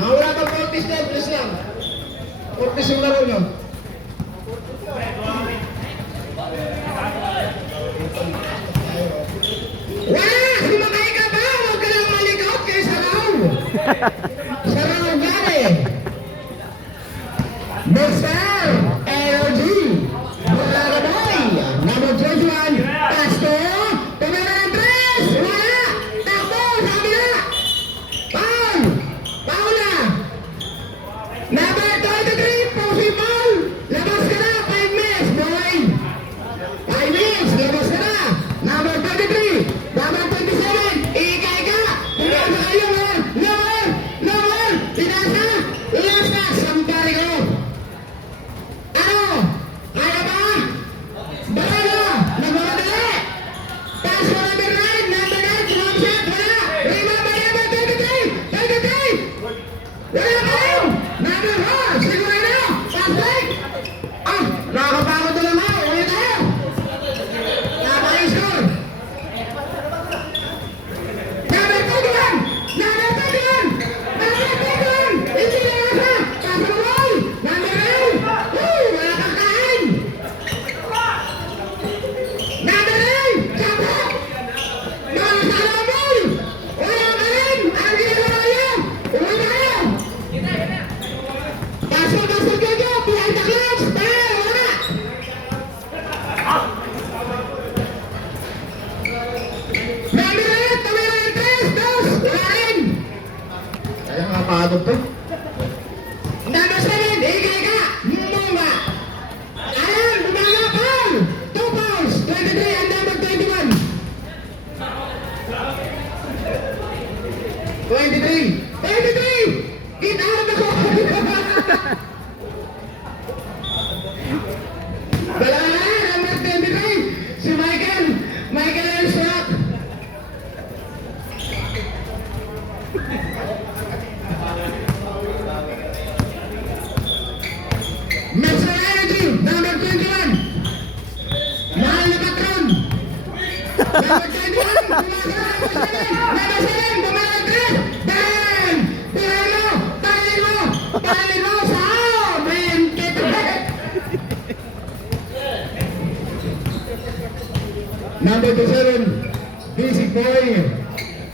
Wala pang practice na, please lang. Practice yung laro nyo. Wala! Sumakay ka ba? Huwag ka lang malikot kay Saraw. Saraw gani. Mr. LG. Wala ka boy. Number 21. Pasto. Tumira ng 3. Wala. Takbo. Sa kabila. Paul. Paula. Number 23. Possible. Labas ka na. 5 minutes boy. 5 minutes. Labas ka na. Number 23. Number 27. Ikay ka. Tingnan sa kayo. Lower. Tinasa. Ilasa. Sampari ko. Ano? Kaya ba? Bala na. Nagmamadali. Pass mo number 9. Number 9. Drop shot. Wala. Remember 23. 23. Wala ka rin. Number 4. Siguro na. Pass break. Ah, nakakapagod na naman. Ulit tayo. Napaka-score. Number 21. Number 21. Number 21. Hindi na nasa. Pass mo boy. Number 9. Wala kang kain. Number 9. Sampo. Nakasala mo boy. Wala ka rin. Ang ginagawa niyo. Uwi na kayo. Pasok kayo. Behind the clubs. Tayo. Wala. Number 8. Tumira ng 3. Dos. Wala rin. Kaya nga pagod to. Number 7. Ikay ka. Munga. Ayan. Bumaga Paul. 2 fouls. 23 and number 21. 23. 23. Kita ako. Dalawa na. Number 23. Si Michael. Michael Elstrock. Mr. Energy. Number 21. Mahal na patron. Number 21. Number 7. Bumalang 3. Bang! Pirano. Talino. Sa amin. Number 7. Basic boy.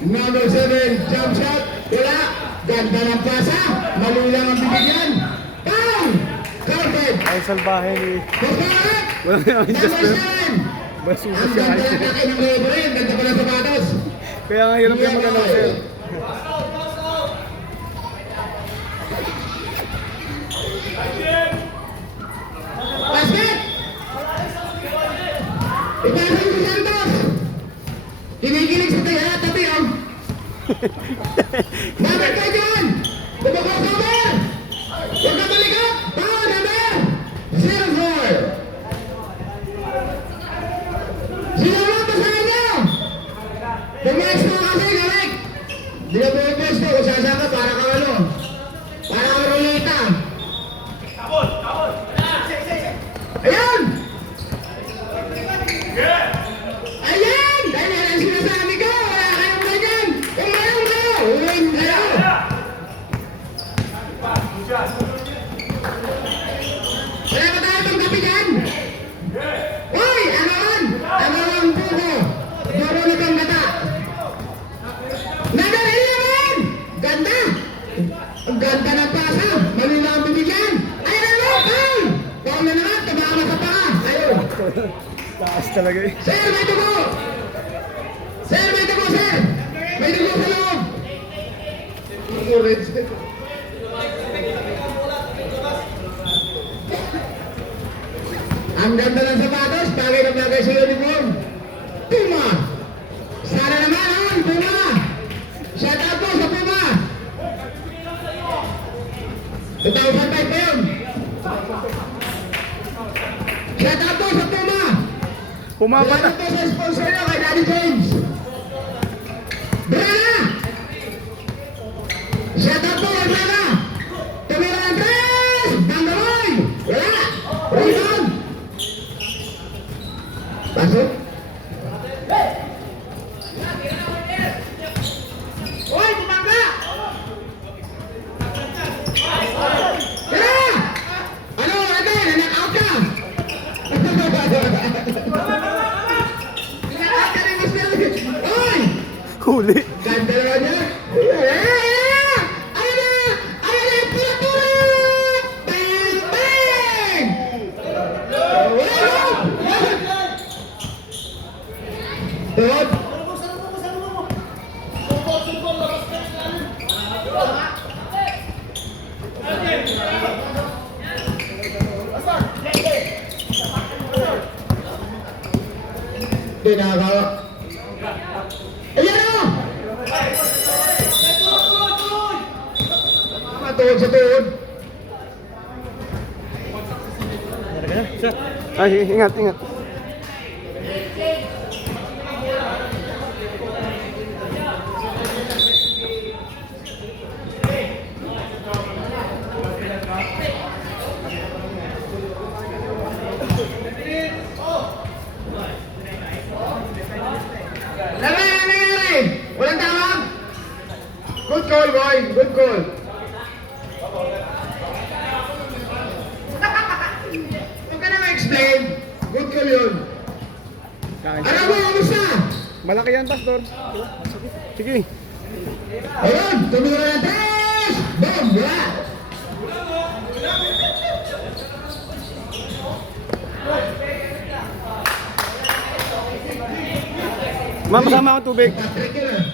Number 7. Jump shot. Wala. Ganda ng pasa. Mali lang ang bibigyan. Bang! Carpet. Ay, salbahe ni... Pagkakat. Wala naman Number just 7. Basuso Ang siya. ganda ng atake ng Lebre. Ganda pa ng sapatos. Kaya nga hirap yung magalaw sir. Basket! Ipasok si Santos! Kinikilig sa tayo, tabi oh! Number 21! Bumabas number! Huwag ka malikot! Power number! 04! Sino mo pa sa inyo? Bumayos mo kasi, Garek! Di na bumayos mo kung sasaka para kang ano? Para kang rulita! Ayan! Ayan! Dahil yan ang sinasabi ko! Wala kayong ganyan! Umayong kayo! Umayong kayo! Wala ba tayo itong kapi dyan? Uy! Ano man? Ano ang buko? Duro na kang gata! Nadali naman! Ganda! Ang ganda ng pasa! Mali lang ang bibigyan! Ayan ano! Paul! Paul na naman! Tabaka sa paa! Ayun! Taas talaga eh. Sir, may dugo! Sir, may dugo, sir! May dugo sa loob! Ang ganda ng sapatos, bagay na bagay sa uniform. Puma! Sana naman, ha? Puma! Shout out po sa Puma! 2005 pa yun! Shout out po sa Puma! Pumapat Shout out po sa sponsor nyo kay Daddy James! Brana! Shout out po kay Brana! Tumira ng 3! Bangamoy! Wala! Rebound! Pasok! Huli. Ganda naman niya. Ayan! Ayan na! Ayan na! Pinaturot! Bang! Bang! Dod! Pinakawa. Ayan o! Matuod sa tuod. Ay, ingat, ingat. Nangyari! Walang tawag! Good call, boy! Good call! Huwag ka na ma-explain. Good call yun. Ano mo, kamusta? Malaki yan, Pastor. Sige. Ayun! Tumira na tres! Boom! Wala! Ma'am, kasama akong tubig. Patrick yun ah.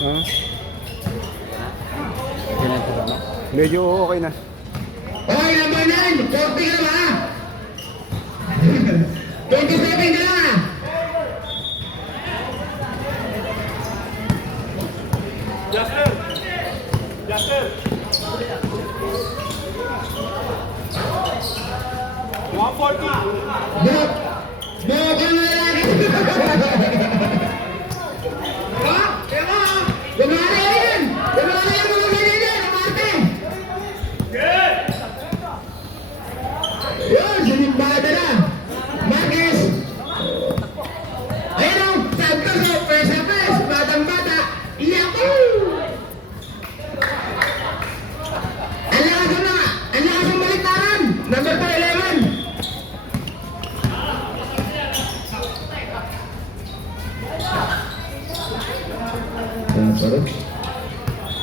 Ah. Medyo okay na. Okay, number 9! 40 ka na ba? 27 ka na! Buka na lagi! Ha? Kaya mo ha? Gumari yan! Gumari yan mga ganyan yan! Umarte! Yun! Sinimbada na! Marquez! Ayun o! Santos o! Press na press! Batang bata! Yahoo! Ang lakas na! Ang lakas ang baliktaran! Number 11!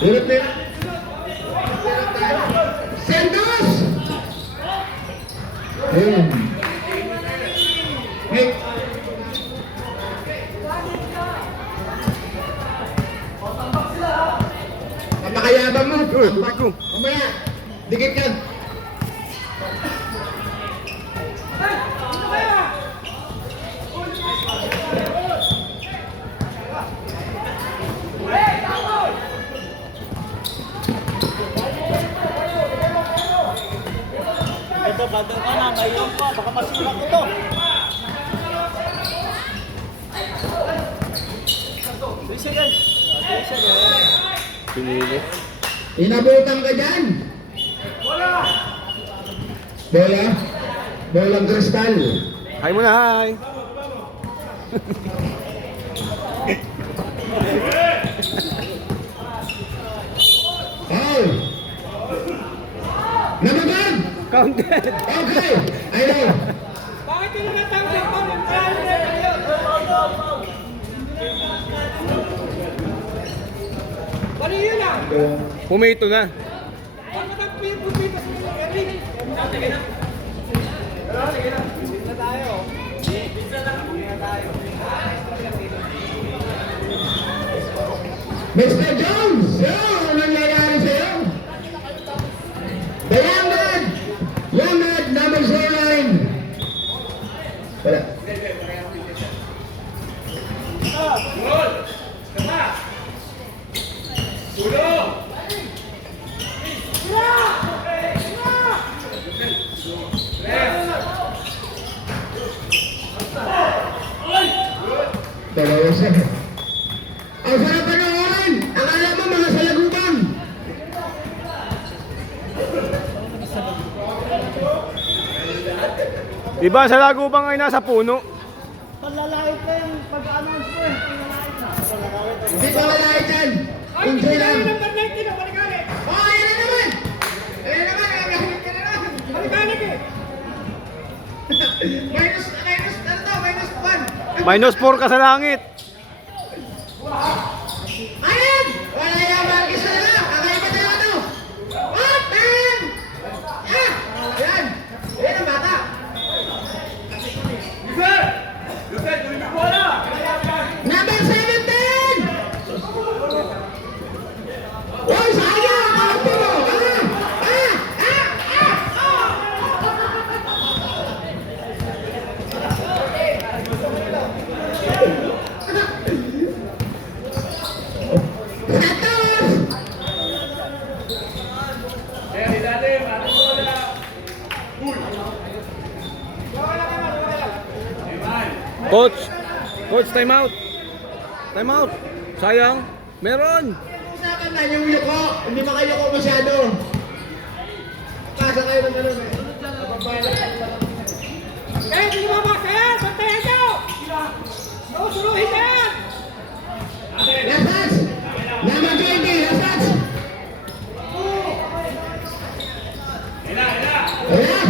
Urut na. Santos! Ayun. Hey. Napakayabang mo. Uy, tubig ko. Mamaya, dikit ka. Ito, bandang ka na, ngayon pa, baka masira ko to. Pinili. Inabutan ka dyan. Bola. Bolang kristal. Hi muna, hi. Foul. Nababag. Counted. Okay. I know. Bakit yung natanggap ko? Ano yun ah? Pumito na. Ano nagpipipito sa mga galing? Sige na. Sige na. Sige na tayo. Sige na tayo. Mr. Jones. So, anong nangyayari sa'yo? The young lad, number 09. Wala. Dalawa siya. Ang sarap panoorin! Akala mo mga salagubang! Iba sa Lagubang ay nasa puno. Panlalait na yung pag-announce ko eh. Panlalait na. Hindi ko wala dyan! Enjoy lang! -4 ka sa langit. Ayan! Wala yung Marquez na lang! Kakaiba na lang ito! Up! Ayan! Ah! Ayan! Ayan ang bata! Number 17! Uy, sayang! Kaupo mo! Santos! Coach, time out. Time out. Sayang. Meron. Usapan na yung yuko. Hindi makayuko masyado. Pasa kayo ng ganun eh. Kaya hindi mo ba kaya? Bantayan nyo! Susuruhin na yan! Lasas! Number 20, Lasas! Ayan!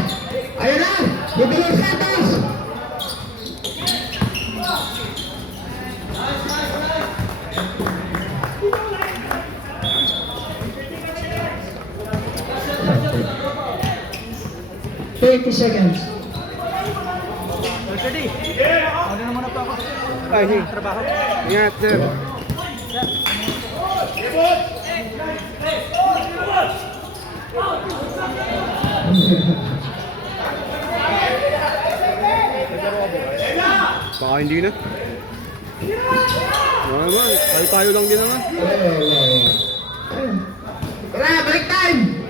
Ayan na! Dito yung Santos! Seconds. Ay, hey. Ingat, sir. Baka hindi na. Naman, tayo lang din naman. Tara, break time!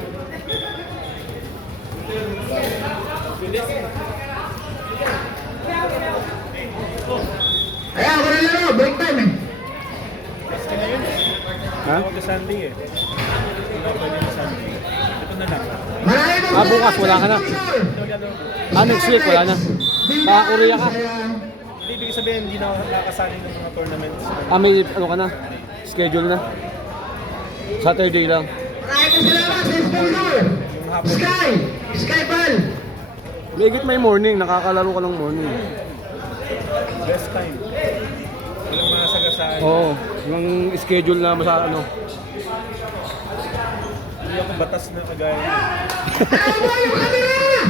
Ayan, wala laro, break time eh. Ha? Sunday eh. Ito na lang. Marami mong Bukas, wala ka na. Next week, wala na. Baka Korea ka. Hindi, ibig sabihin, hindi na ako nakasali ng mga tournaments. May ano ka na? Schedule na. Saturday lang. Marami mong salamat sa sponsor. Sky! Sky Ball! Ligit may morning, nakakalaro ka ng morning. Best time. Walang mga sagasaan. Oo, yung schedule na sa ano. Hindi ako batas na kagaya. Tama yung camera!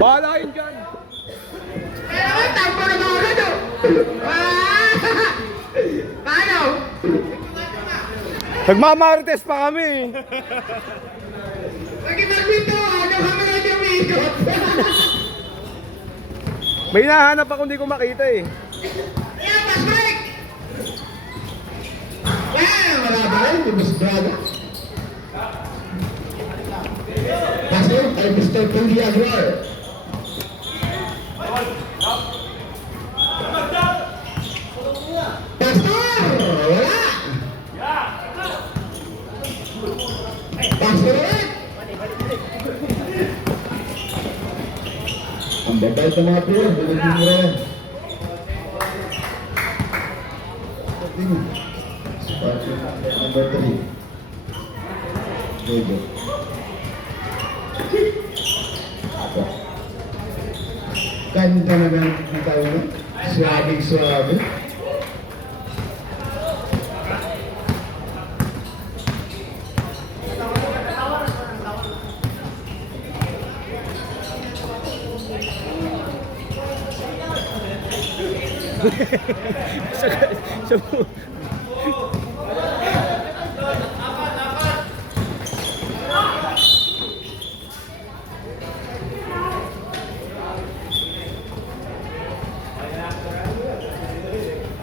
Bahala yun dyan! Kaya naman, tampo na mga gado! Paano? Nagmamarites pa kami! Pag-ibagwito, ano camera yung ikot? May hinahanap ako hindi ko makita eh. Ayan, pass break! Ayan, wala ba rin? Tubos draga. Pastor, ay Mr. Puli Aguilar. Pastor! Wala! Pastor ulit! Ang babay sa mga player, bilhin mo rin. Starting number 3. Jojo. Ganda na ng tao mo. Suwabing-suwabe.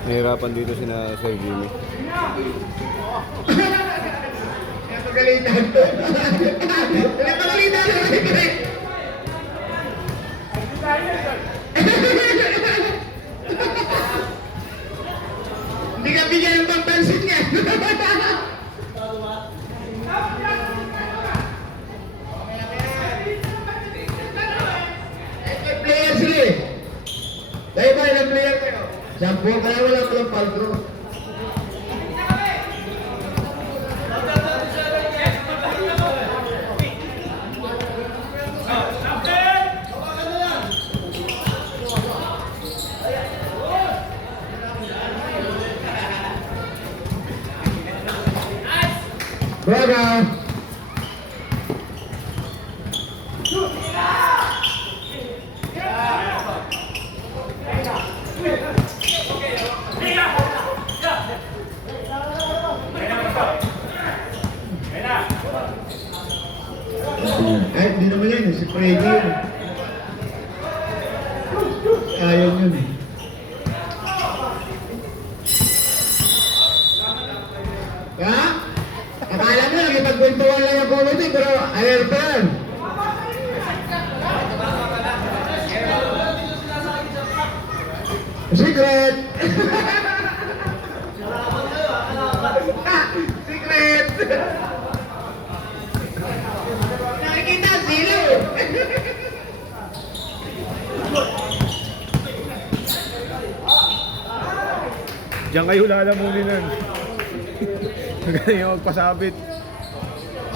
Nahirapan dito sina Sir Jimmy. Pagalitan. Pagalitan. Hindi ka bigyan ng pampansin niya. May player sila eh. Dahil ba ilang player kayo? Sampo, kaya wala ko lang paltro. Bravo. Ay, hindi naman yan. Si Freddy yun. Ayaw yun eh. Ha? Akala mo, nakipagkwentuhan lang yung comedy, pero ayaw pa yan. Secret! Secret! Nakikita ang silo! Diyan kayo lalamunin nun. Magaling yung magpasabit.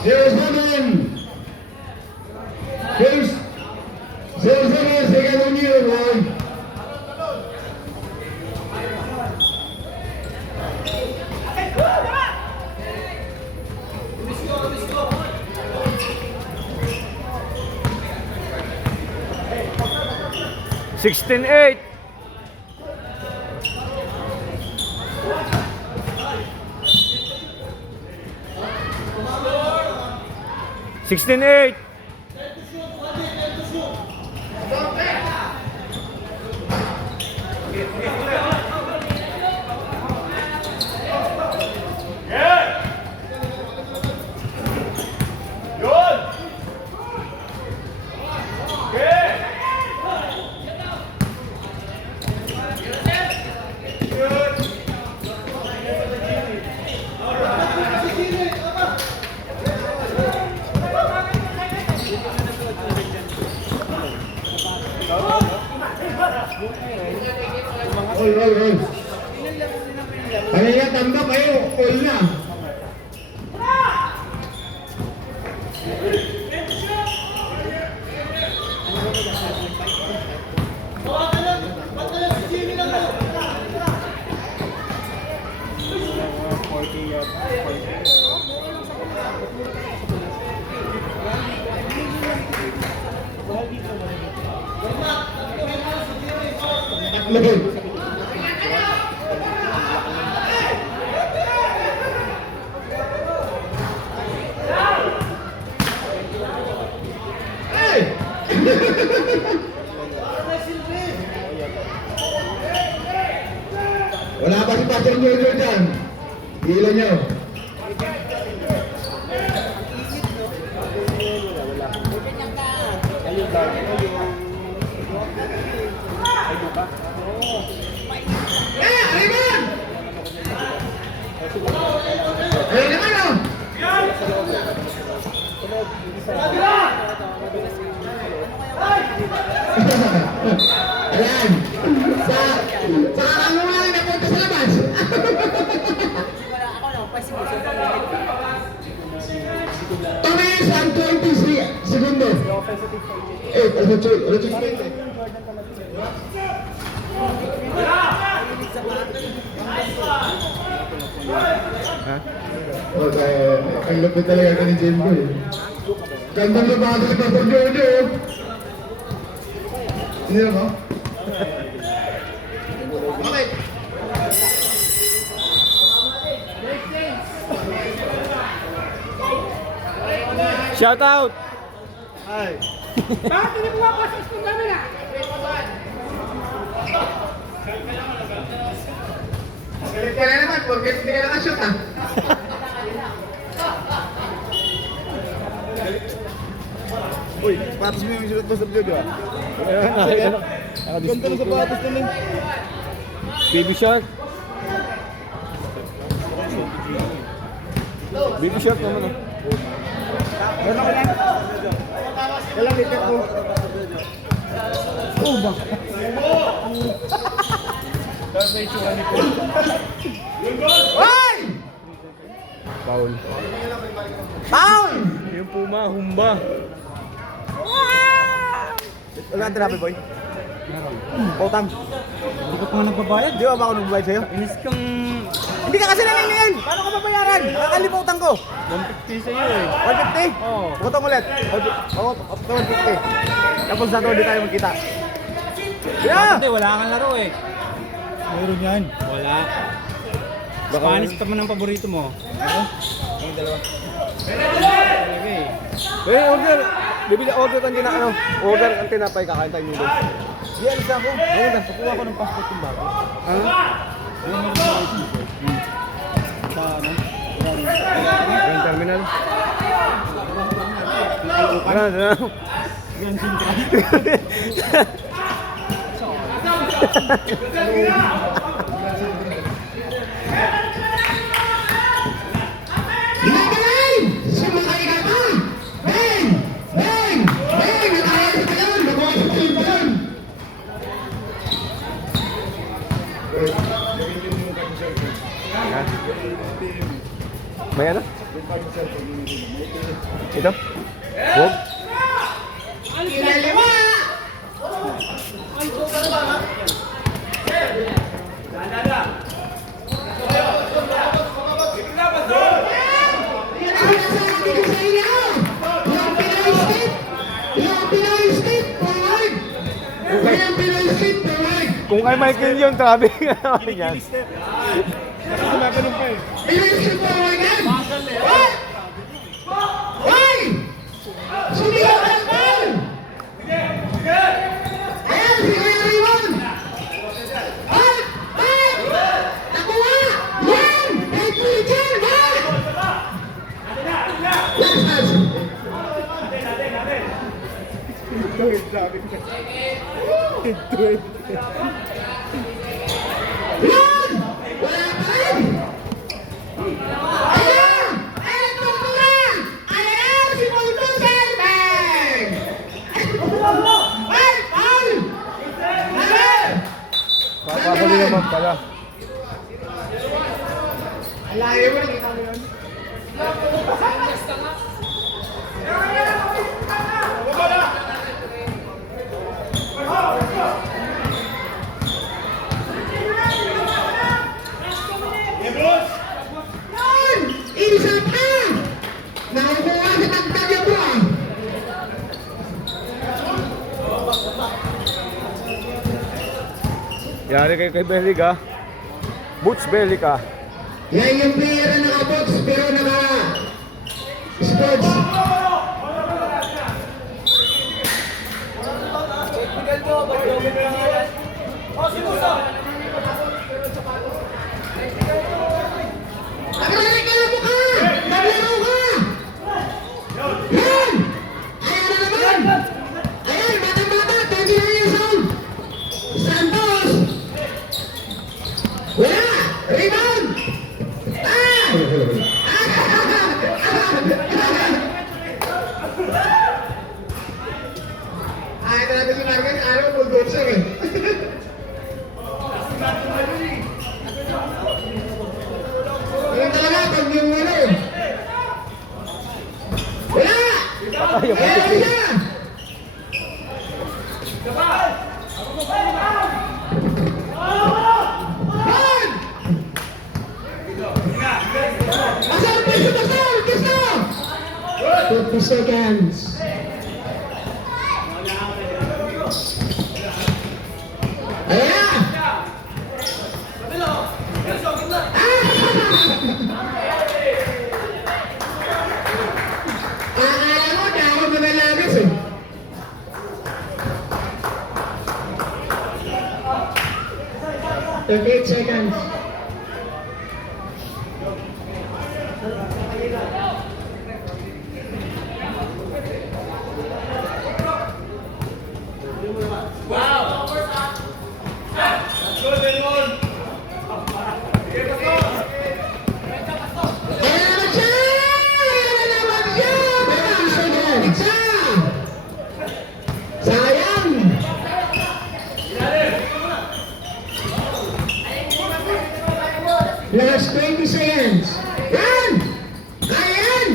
0-7! First, 0-7, second on you, boy. Sixteen eight. Sixteen eight. All. Kanina tanda kayo, all na. Lagay. Wala pa si Pastor Jojo dyan. Hilo nyo. Aliman! Ayun naman o! Ayan! Sa ano nga lang napunta sa labas? Tumis ang 23 segundo. Ano ito? Ang lupit talaga ka ni Jimbo eh. Gandang labato si Pastor Jojo. Hindi na ba? Okay. Shout out. Bakit hindi pumapasok sa camera? Galit ka na naman, porque hindi ka nakashoot ah. Uy, sapatos mo yung sulat mo sa video ah. Ganda ng sapatos naman. Baby Shark. Baby Shark naman ah. Wala ka lang. Wala lipat mo. Oh, ba? Tapos may itsura ni Paul. Hoy! Paul. Paul! Yung Puma, Humba. Wala ang tinabi, boy? Meron. Utang. Hindi ka pa nga nagbabayad. Di ba ba ako nagbabayad sa'yo? Inis kang Hindi ka kasi naniningin. Paano ka mabayaran? Nakakalimutan ko. 150 sa iyo eh. 150? Oo. Putong ulit. Oo, 150. Tapos na to, hindi tayo magkita. Yeah! Hindi, wala kang laro eh. Mayroon yan. Wala. Spanish pa man ang paborito mo. Ang dalawa. Talaga eh. Order. Bibili order ang ano. Order ang tinapay, kakain tayo nilo. Yan, isa ako. Ayun na, kukuha ko ng passport yung bago. Yung mga license ko. Sa ano? Yung terminal. Ano? Yan, sintra. Gagawin! Sumakay ka pa! Bang! Bang! Bang! Nakaya sa kayon! Nakuha sa kayon! May ano? Ito? Huwag? Kinaliwa! Ang nasabi ko sa inyo! Yung Pinoy State forward! Yung Pinoy State forward! Kung kay Michael yun, trabe nga naman yan. Pinoy State forward yan! What? Why? Sumigaw ka ng ball! Ayan, si Kuya Raymond! At! At! Nakuha! Yan! Kahit Peter! Yan! Yes, yes! Yan! Wala pa rin! Ayan! Ayan ito ko na! Ayan! Si Bulldozer! Bang! Ay! Paul! Ayan! Papapali naman pala. Alayo mo, nakita mo yun? Yan! Isa pa! Nakukuha sa tagtag yung bro! Yari kayo kay Belica. Boots Belica. Yan yung player na naka-box pero naka-sports. Nagreklamo ka! Naglaro ka! Yan! Ayan na naman! Ayan, bata-bata, 29 years old! Santos! Wala! Rebound! Ah! Ay, talaga si Marcos, araw bulldozer eh. Ganun talaga, pag yung ano eh. Wala! Patay yung Ayan putik. siya! Bang! Asal, piso, asal, piso! 50 seconds. Ayan! Akala mo, dahil mo nalagas eh. $38 seconds. Ayan naman siya! Ayan naman siya! 30 seconds. Sayang! Last 20 seconds. Yan! Ayan!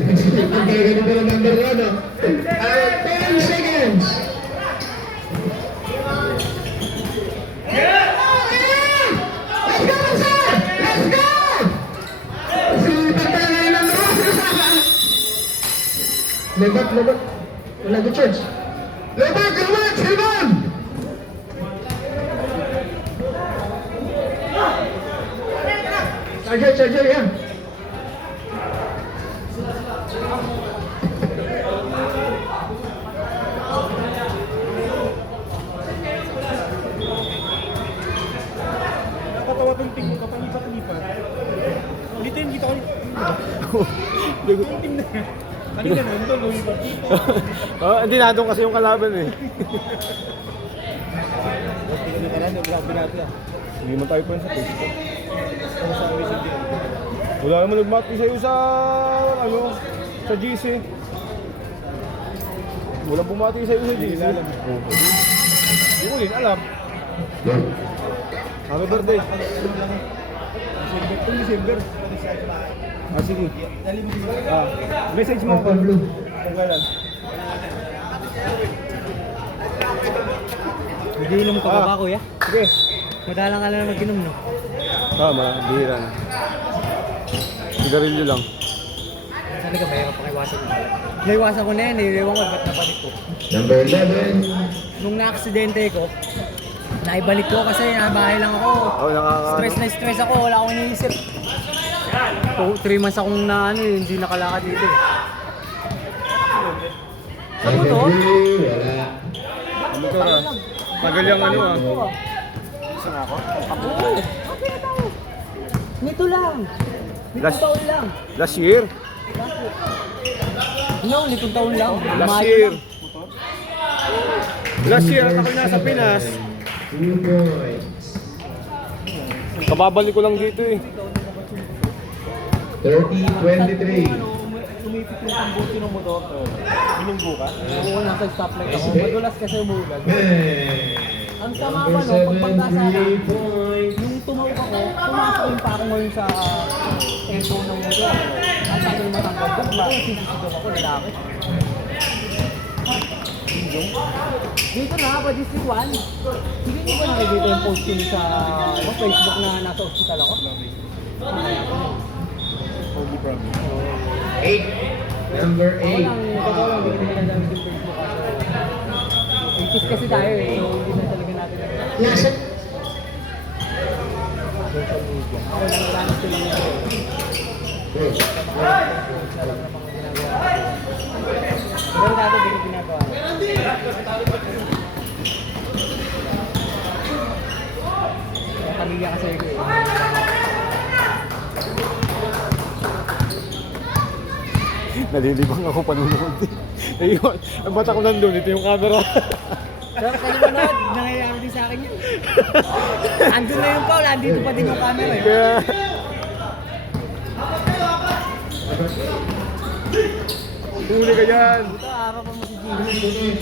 Ang gagano pa ng number 1, no? 10 seconds. Lobat. Wala ko church. Lobat, Silvan! Charger, yan. Nakatawa tong ting mo, kapalipat-lipat. Dito yung kita ko yung ting na. Kanina nandun, lumipat dito. Hindi na kasi yung kalaban eh. Hindi ka na, grabe natin ah. Hindi mo tayo pa sa Facebook. Ano sa amin din? Wala naman nagmati sa'yo sa, sa GC. Walang bumati sa'yo sa GC. Hindi ko din alam. Happy birthday. December. Sige. Message mo ako. Kung kailan. Hindi inom ka pa ba, kuya? Sige. Madalang ka lang mag-inom, no? Maraming bihira na. Sigarilyo lang. Sabi ka, mahirap pa iwasan mo. Naiwasan ko na yan, naiiwan ko, ba't nabalik ko? Number 11. Nung na-aksidente ko, naibalik ko kasi nabahay lang ako. Stress na stress ako, wala akong iniisip. 3 months akong hindi nakalakad dito. Saan mo to? Wala. Ano to na? Tagal yung Saan ako? Nito lang. Last- Taon lang. Last year. No, nitong taon lang. Last Mayo year. lang. Last year, at ako nasa Pinas. 2 points. Kababalik ko lang dito eh. 30-23. Sumipit yung pambuti ng motor. Binunggo ka? Oo, nasa stoplight ako. Madulas kasi umulan. Ang sama Number pa no, 7, pagpagkasala, 3 points. yung tumawag ako, pumasok pa ako ngayon sa echo ng motor. At ako yung matanggal. Bakla, sisisigaw ako, lalaki. Dito na, pa District 1. Hindi niyo ba nakikita yung post ko sa Facebook na nasa hospital ako? Holy promise. 8. Number 8. Walang, hindi ko nagagamit yung Facebook kasi 80s kasi tayo eh, so hindi na talaga natin Nasa social media. Ako lang gamit ko lang yun. Pero dati din yung ginagawa. Ang pamilya kasi ko eh. Nalilibang ako panunood. Ayun, ang mata ko nandun, ito yung camera. Pero kayo manood, nangyayari din sa akin yun. Andun na yung Paul, andito pa din yung camera eh. Kaya... Huli ka dyan! Ito, araw pa mo si Jimmy.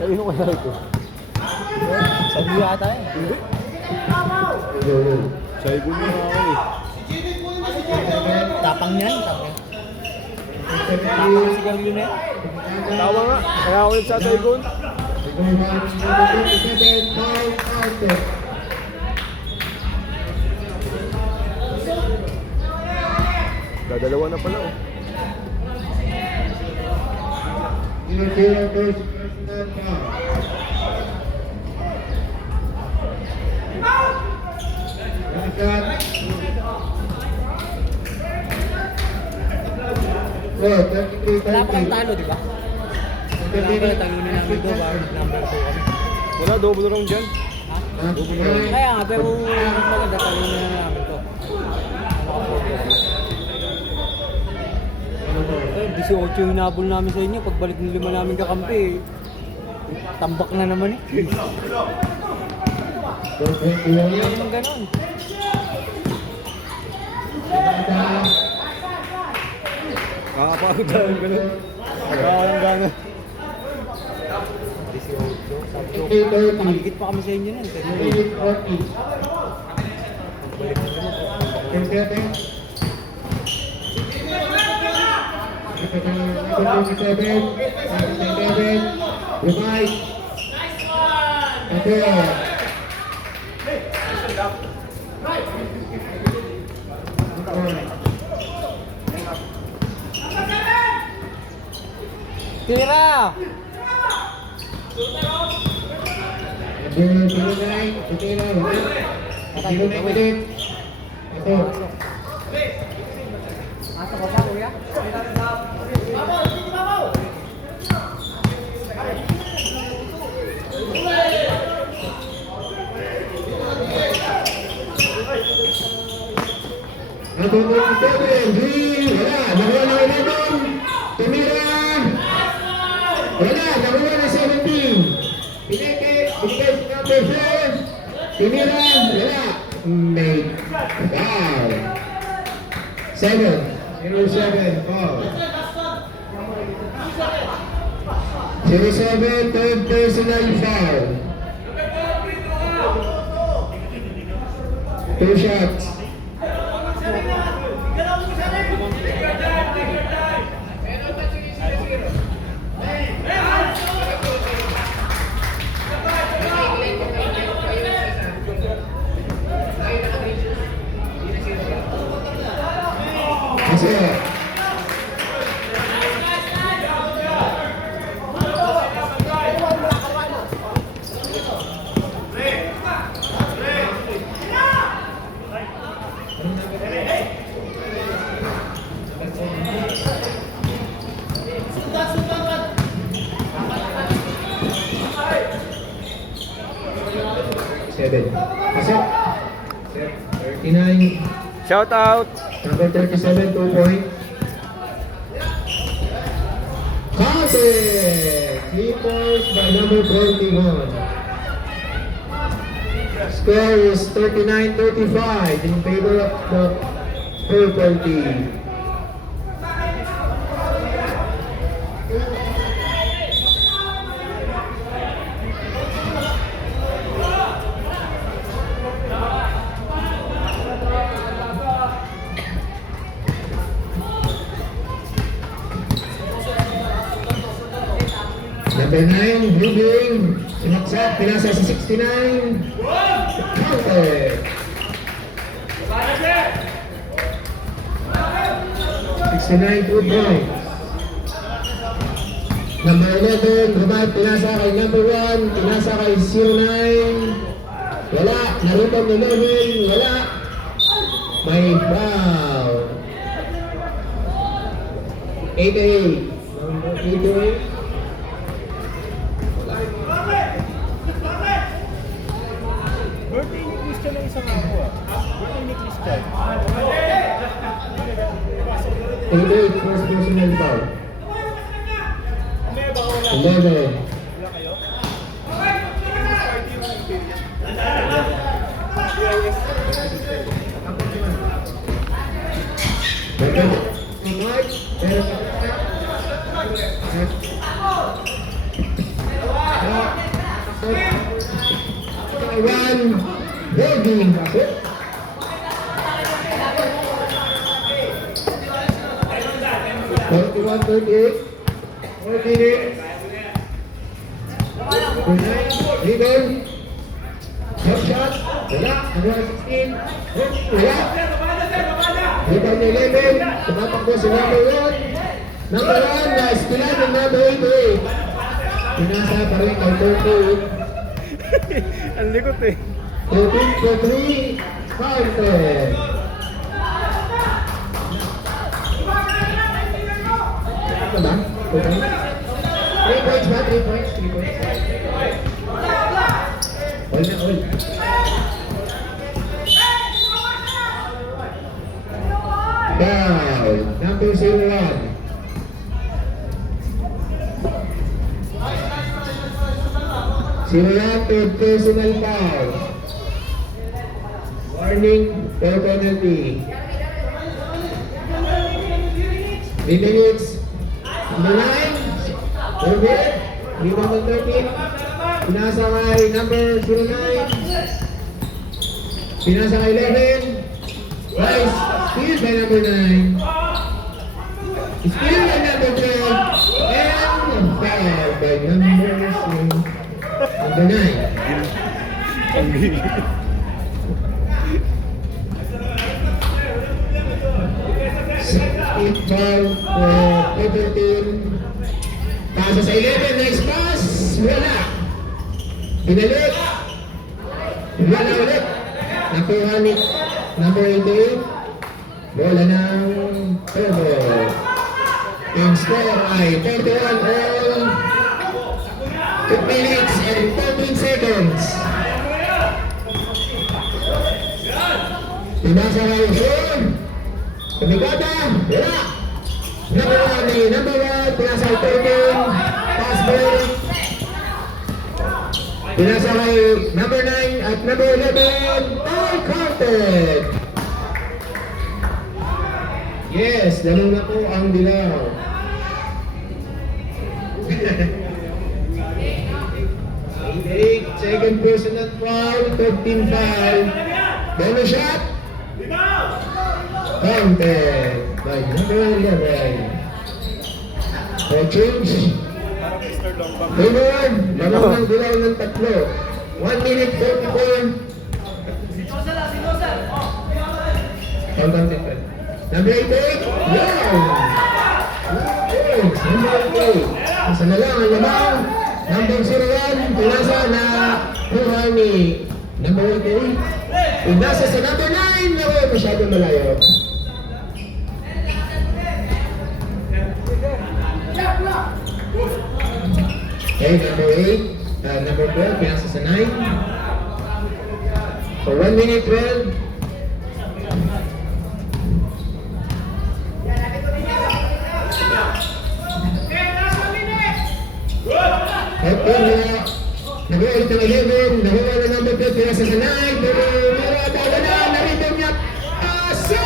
Ayun ko kaya ito. Sabi yata eh. Hindi. Sa ibon mo na ako eh. Tapang yan, tapang. Tapang sigarilyo na yan. Tawa nga, kaya ako nagsasaygon. Dadalawa na pala oh. Wala pa kang talo, di ba? Wala pa kang talo ni namin doon, number 2 kami. Wala, double round dyan. Kaya nga, pero maganda talo na namin to. Eh, 18 yung nabol namin sa inyo, pagbalik ng 5 namin kakampi, tambak na naman eh. Hindi naman ganon. Kakapagod na yung gano'n. Nagkakalang gana. 18, nakagigit pa kami sa inyo nun. Tira! Asa ka ba, kuya? Seven, third personal foul. 2 shots. Kasi, Kasi, 39. Shout out! Number 37, 2 point. Counted! 3 points by number 21. Score is 39-35 in favor of the purple team. Number 9, Blue Game. Sinaksak, pinasa sa 69. Counted. 69, 2 points. Number 11, Rubat, pinasa kay number 1. Pinasa kay 09. Wala. Narutong 11. Wala. May foul. 88. Number 88. Birthday ni Christian ang isang ako ah. Birthday ni Christian. 88, first personal foul. 11. One holding kasi. One 38. Holding it. Rebound. Jump shot. Wala. Number 16. Wala. Rebound 11. Tumatakbo si number 1. Number 1 na istilan ng number 88. Pinasa pa rin kay 38. Ang likot eh. 13 for 3, counted. Ito ba? 3 points ba? 3 points? 3 points? All na all. Foul. Number 01. Sinulated personal foul. Warning for penalty. 3 minutes. Number 9. Over. Rebound 13. Pinasa kay number 09. Pinasa kay 11. Nice. Steal by number 9. Steal by number 12. And foul by number 6. Number 9. quick foul for 14. Pasa sa 11, nice pass. Wala. Binalik. Wala ulit. Nakuha ni number 88. Bola ng Turbo. Yung score ay 31 all 2 minutes and 14 seconds. Pinasa na yung shoot. Kumigata. Wala. Number 1, pinasa ay 13. Pass break. Pinasa kay number 9 at number 11. All counted. Yes, lalo na po ang dilaw. Eight, second personal foul, 15 foul. Bonus shot. Counted by number 11. For change. Reward, laro ng dilaw ng tatlo. 1 minute 44. Counted. Number 88, yan! Number 88. Isa na lang ang lamang. Number 01, pinasa na kuha ni number 88. Pinasa sa number 9, naku, masyado malayo. Okay, number 8, number 12, pinasa sa 9. For 1 minute 12. Okay, nag-ulit ng 11, nakuha na number 12, pinasa sa 9, pero tawa na, na-rhythm niya, asa!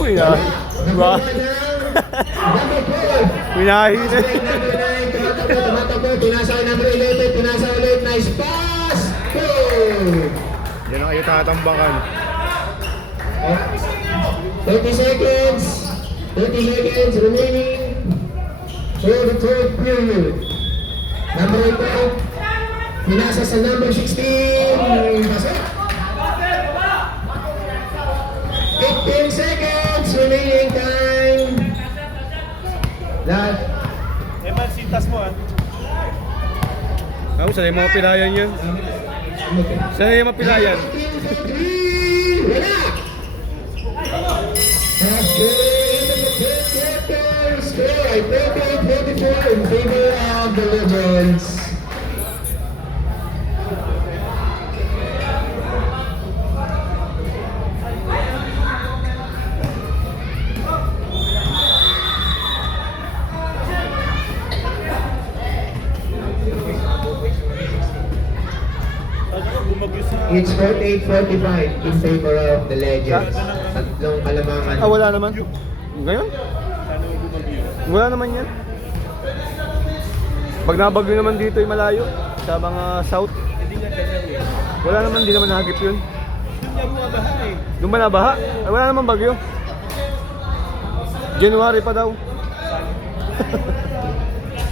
Uy, ah. Diba? Number 12, Pinahin na. number 9, tumatakbo, pinasa kay number 11, pinasa ulit, nice pass! Goal! Yan ang kayo tatambakan. 30 seconds. 30 seconds remaining for the third period. Number 8, pinasa sa number 16. Pasok. 15 seconds remaining time. Last. Eman, sintas mo ah. Ako, saan yung mga pilayan yan? Saan yung mga pilayan? 19-3. Wala. After the quarter, score ay 38-44 in favor of the Liberals. It's 48-45 in favor of the Legends. Tatlong kalamangan. Ah, wala naman. Ngayon? Wala naman yan. Pag nabagyo naman dito ay malayo. Sa mga south. Wala naman, di naman nahagip yun. Doon ba nabaha? Ay, wala naman bagyo. January pa daw.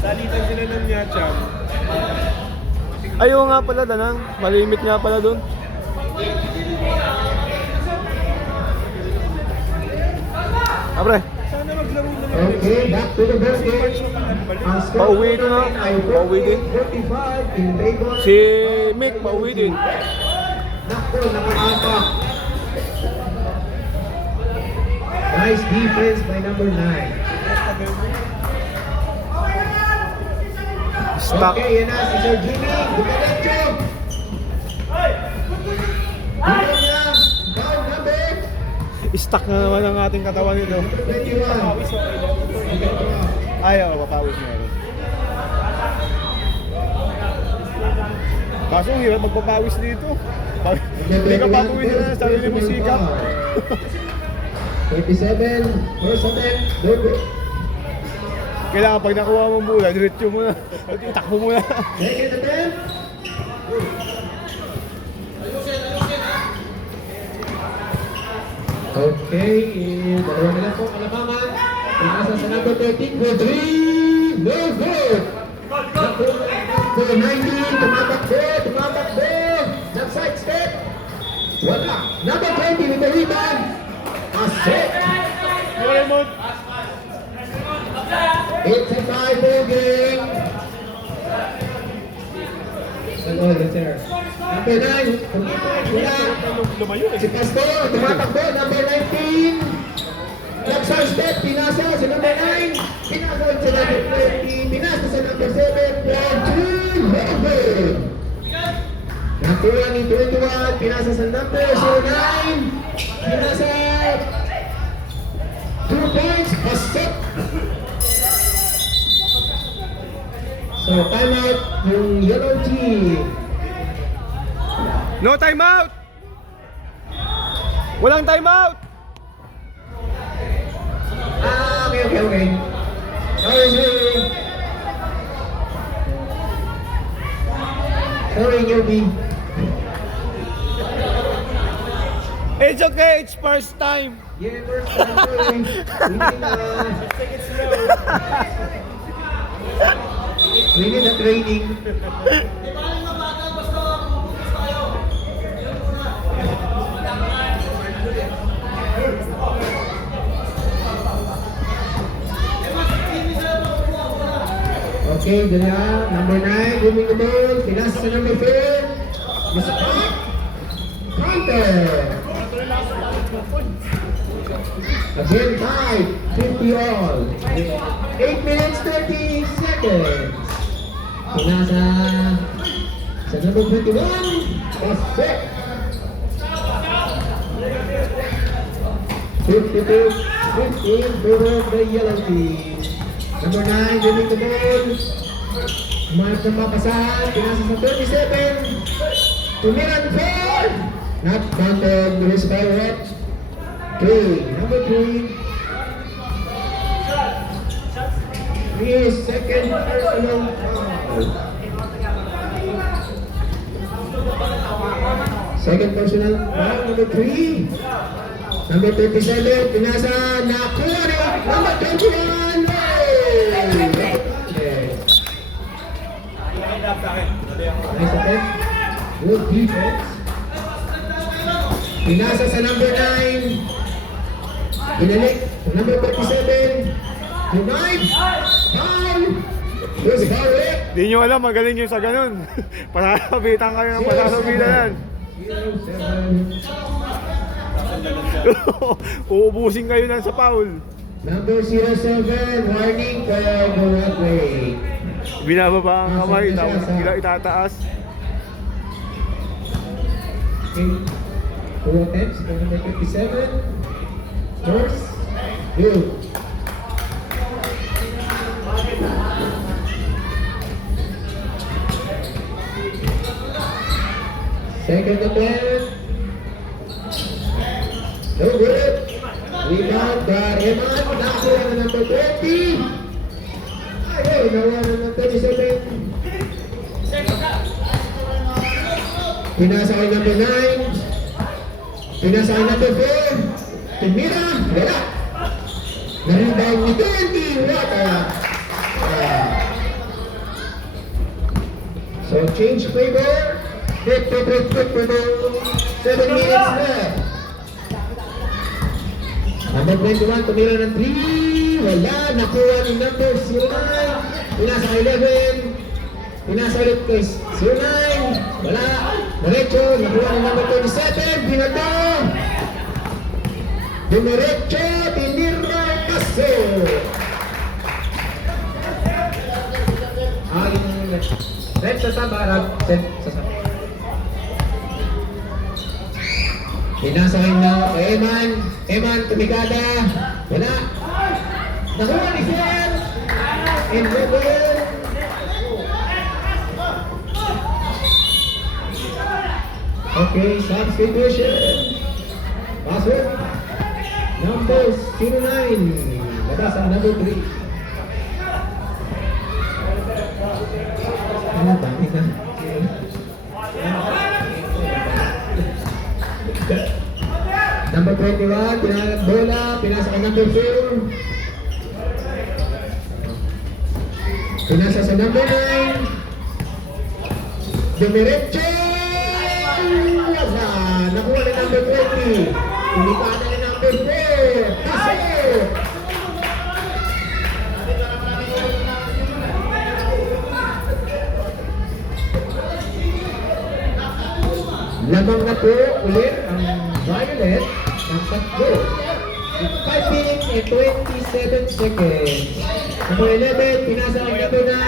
Salitan sila ng Nyacham. Ayaw nga pala, Danang. Malimit nga pala doon. Abre, Sana maglaro naman. Okay, back to the basket. Ang score pauwi ito na. ay Pauwi din. 45 in favor. Si Mick, pauwi din. Nakpo, nakaapak. Nice defense by number 9. Stock. Okay, yan na si Sir Jimmy. Diretso. Dito niya. Foul number Stock na naman ang ating katawan nito. 21. Ayaw, mapawis na rin. Kaso ang hirap magpapawis dito. Hindi ka papawis na sa sarili mo sikap. 27. First attempt. Good. Kailangan pag nakuha mong bola, diretso mo na. Itakbo mo na. Second attempt. Okay, dalawa na lang po kalamangan. Pinasa sa number 13 for 3. No good. Number 19, tumatakbo. Nag-side step. Wala. Number 20 with the rebound. Asset. It's a tie-ball game. Number 9, wala. Si Pastor, tumatakbo. Number 19. Nag-side step, pinasa sa number 9. Pinasa sa number 20. Pinasa sa number 7. 1, 2, over. Nakuha ni 21. Pinasa sa number 09. Pinasa 2 points. Pasok. So, time out yung yellow team. No timeout! Walang timeout! Okay. Sorry, newbie. It's okay, it's first time. Yeah, first time, sorry. We need a training. Okay, dala, number 9, moving the ball, pinasa sa number 4, Mr. Park, counter. Again, tied, 50 all. 8 minutes, 30 seconds. Pinasa sa number 21, Osek. 52-15 for the yellow team. Number 9, winning the ball. Mark ng papasahan. Pinasa sa 37. Tumiran 4. Not counted. Lewis Barrett. 3. Number 3. His second personal foul. Second personal foul. Number 3. Number 37. Pinasa. Nakuha rin. Number 21. Nice attempt. Good defense. Pinasa sa number 9. Binalik. Number 37. Denied. Foul. Lewis Barrett. Di nyo alam, magaling yun sa ganun. Pasasabitan kayo ng pasasabitan. 07. Uubusin kayo ng sa foul. Number 07. Warning for the walkway. Binababa ang kamay, tapos sila itataas. Okay. 2 attempts for number 57. First. Good. Second attempt. No good. Rebound by Eman. Nakuha na number 20. Ay, nakuha na ng 37. Pinasa kay number 9. Pinasa kay number 4. Tumira. Wala. Na-rebound ni 20. Wala. So change favor. Flip. 7 minutes left. Number 21, tumira ng 3. Wala. Nakuha ni number 09. Pinasa kay 11. Pinasa ulit kay 09. Wala. Diretso. Nakuha ni number 27. Pinato. Dumiretso. Tinira. Kaso. Set sa sabarag. Set sa sabarag. Pinasa kayo na kay Eman, tumigada. Wala. Nakuha ni Sir. And level. Okay, substitution. Password. Number 09. Labas ang number 3. Ano ba? Number 21, pinasa bola, pinasa kay number 4. Pinasa sa number 9. Dumiretso! Wala! Nakuha na number 20. Pumipana na number 4. Pasok! Lamang na po ulit ang Violet ng tatlo. 5 minutes and 27 seconds. Number 11, pinasa ang number 9.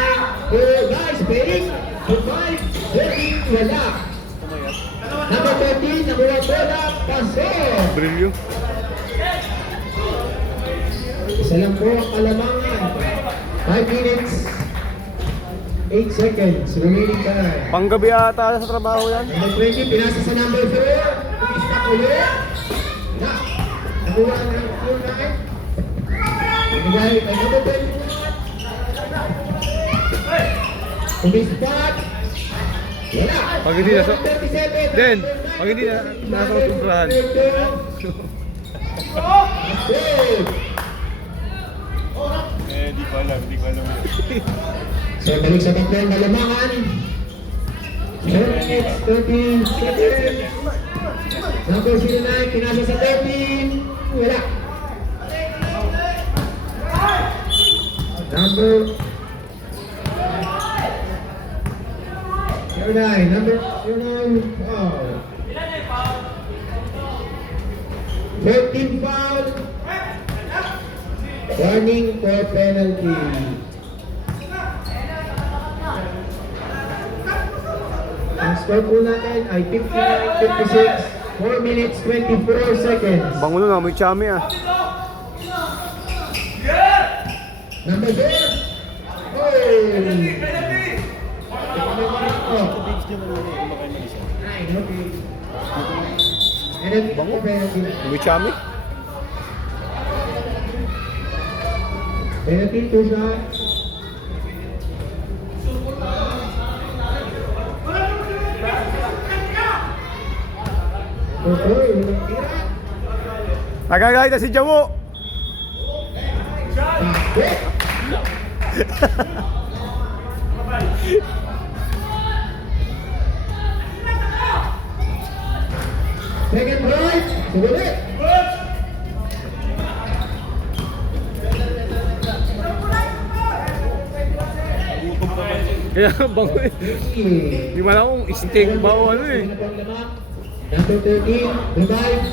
Oh, guys, pairing. For 5, 13, wala. Number 13, nakuha bola, pasok. Brilyo. Isa lang po ang kalamangan. 5 minutes, 8 seconds. Remaining time. Panggabi ata sa trabaho yan. Number 20, pinasa sa number 4. Pumistak ulit. Na. Nakuha ng number 9. Binigay kay number 21. Pumistak. Wala. Pag hindi nasa- 37. Den, pag hindi nasa sobrahan. Okay. Hindi ko alam yun. So, balik sa tatlo ang kalamangan. 13 seconds. Number 09, pinasa sa 13. Wala. Number 09, number 09, foul. 13 foul. Warning for penalty. Ang score po natin ay 59-56, 4 minutes 24 seconds. Bango nun, amoy chami ah. Number 4. Oh! Bango? Amoy chami. Penalty, 2 shots. Okay, walang tira. Nagagay na si Jawo. Bakit? Second right, sulit. Kaya bango eh. Di man ako kung steak ba o ano eh. Number 13, revive.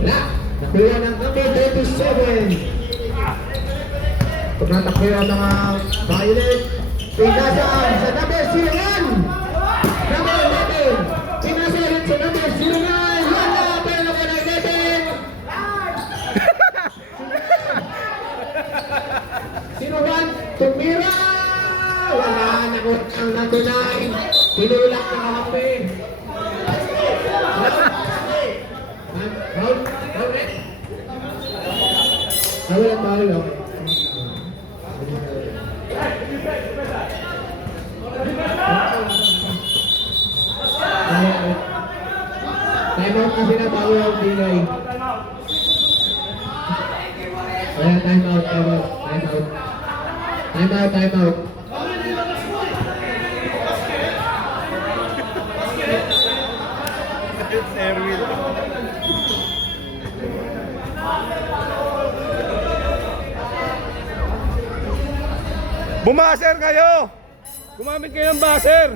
Wala. Nakuha ng number 37. Tumatakbo ang mga Violet. Pinasaan sa number 01. Number 11. Pinasaan sa number 09. Wala. Pero ka na 11. 01. Tumira. Wala. Nakuha ang number 9. Tinulak na kahape. Foul? Foul? Wala foul, okay. Time out kasi na bago ang delay. Wala, time out, time out, time out. Time out, time out. Bumaser kayo! Gumamit kayo ng baser!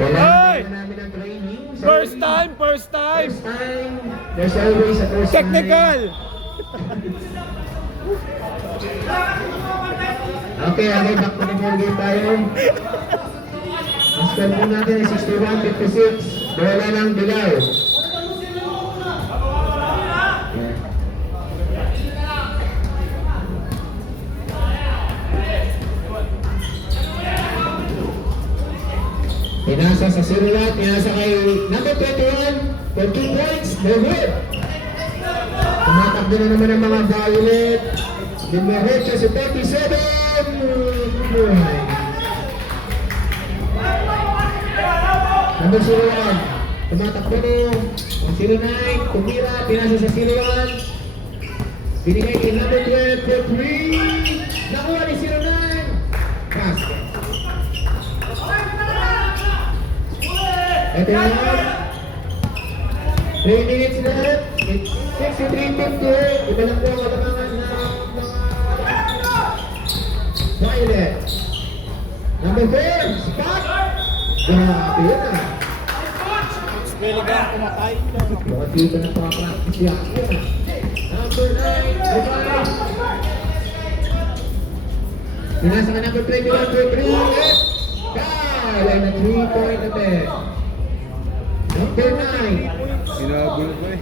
Wala Hoy! namin ang training. First time! First time! First time. There's always a first time. Technical! Okay, back to the ball game tayo. Ang score po natin ay 61-56. Wala ng dilaw. Pinasa sa sinulat, pinasa kay number 21 for 2 points, no good. Tumatakbo na naman ang mga Violet. Dimerecho si 37. Number 01. Tumatakbo na ang 09. Tumira, pinasa sa 01. Binigay kay number 12 for 3. Nakuha ni 09. Ito yan. 3 minutes left. It's 63:58. Iba lang po ang kalamangan ng mga Violet. Number 4, Scott. Grabe yun ah. Mukhang dito na pa-practice yan. Number 9, Revine. Pinasa ka number 21 for 3. Kyle and a 3-point attempt. Number 9. Sinabulot ko eh.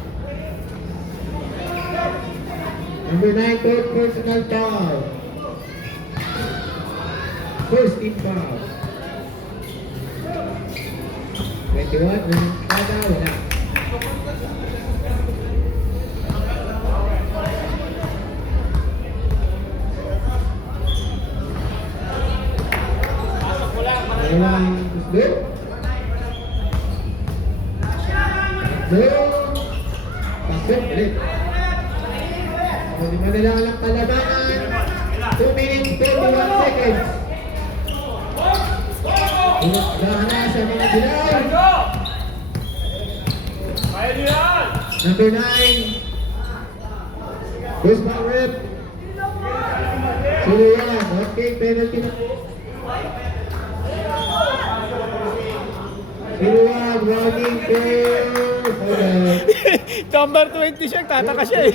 Number 9, third personal foul. First team foul. 21, kada, wala. Walang good. Pasok ulit. Lima na lang ang kalabanan. 2 minutes, 21 seconds. Inagahan na sa mga dilaw. Number 9. Bruce Barrett. Sino yan? Okay, penalty na. Sino yan? Running for Number 20 siya, tataka siya eh.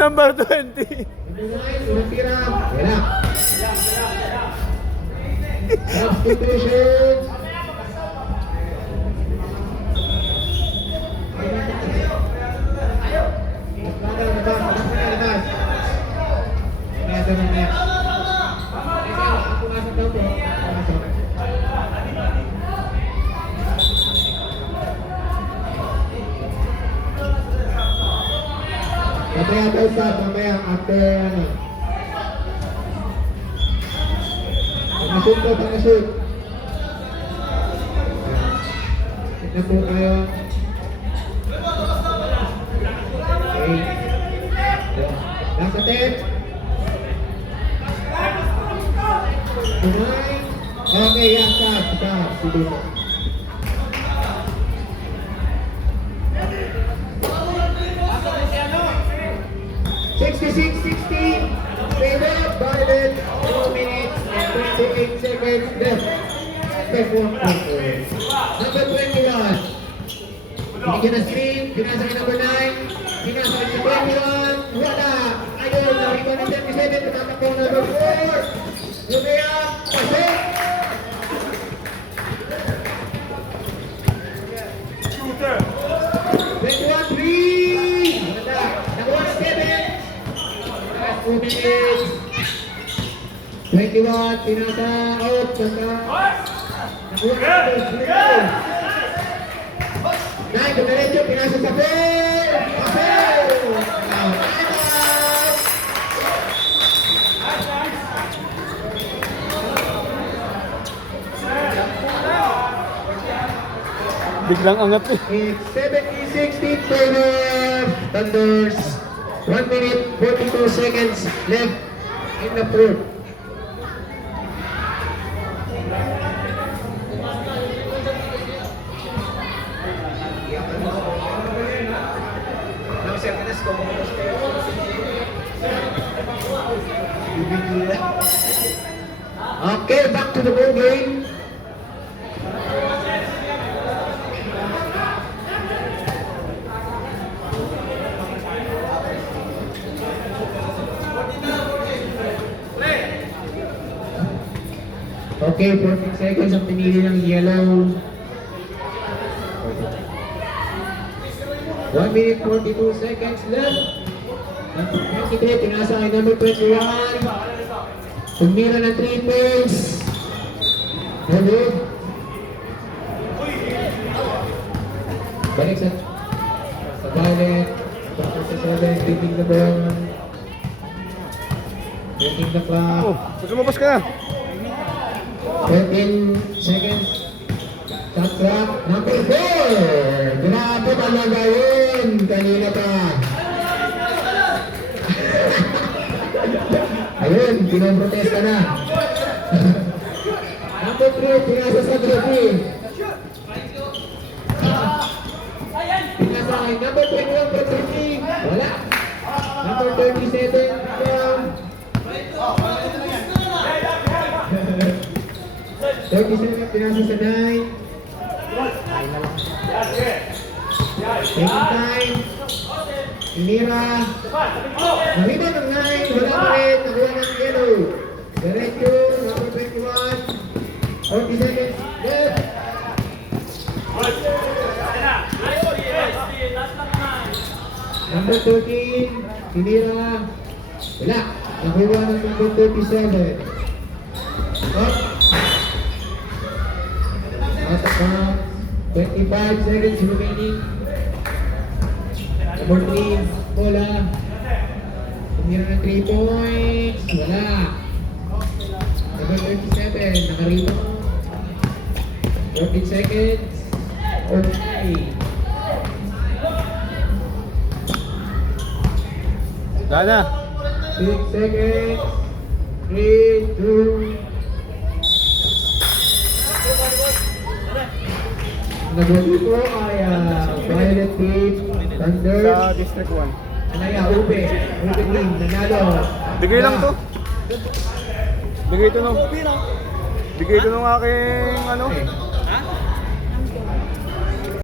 Number 20. Number 9, unang tira. Wala. Substitution. Mamaya daw sa mamaya after ano. Pangashoot po, pangashoot. Tignan po kayo. Okay. Nasa 10. 9. Okay, yan, stop. Sige po. 66-16, favor, Violet, 2 minutes and 28 seconds left. Left 1 quarter. Number 21. Binigyan na screen, pinasa kay number 9, pinasa kay number 21, wala. Ayun, nakita na 77, tumatakbo number 4. Lumaya, pasok. Shooter! 21-3. Nakuha na 7. 2 minutes. 21, pinasa out. Nakuha na 9, dumiretso, pinasa sa fair. Biglang angat eh. It's 70-16 favor Thunders. 1 minute, 42 seconds left in the fourth. Okay, back to the ball game. Okay, 14 seconds ang pinili ng yellow. 1 minute, 42 seconds left. Number 23, pinasa kay number 21. Tumira ng 3 points. Hello. Balik sa Violet. Back sa 7, taking the ball. Taking the clock. Oh, lumabas ka na. 13 seconds. Shot clock. Number 4. Grabe talaga yun. Kanina pa. Ayun, pinoprotesta na. 3, pinasa sa trophy. Pinasa kay number 21 for trophy. Wala. Number 37 from 37 pinasa sa 9. Taking time. Inira. Nakita ng 9. Wala pa rin. Nakuha ng yellow. Diretso. Number 21. 40 seconds left. Number 13. Inira. Wala. Nakuha ng number 37. Up. Out of bounds. 25 seconds remaining. Number 3, bola. Tumira ng 3 points. Wala. Number 37, nakarito. 14 seconds. Okay. Dana. 6 seconds. 3, 2. Nag-win po ay Violet Team, Thunder, Sa District 1. Anaya, Ube Team, nanalo. Bigay lang to. Bigay to nung aking ano.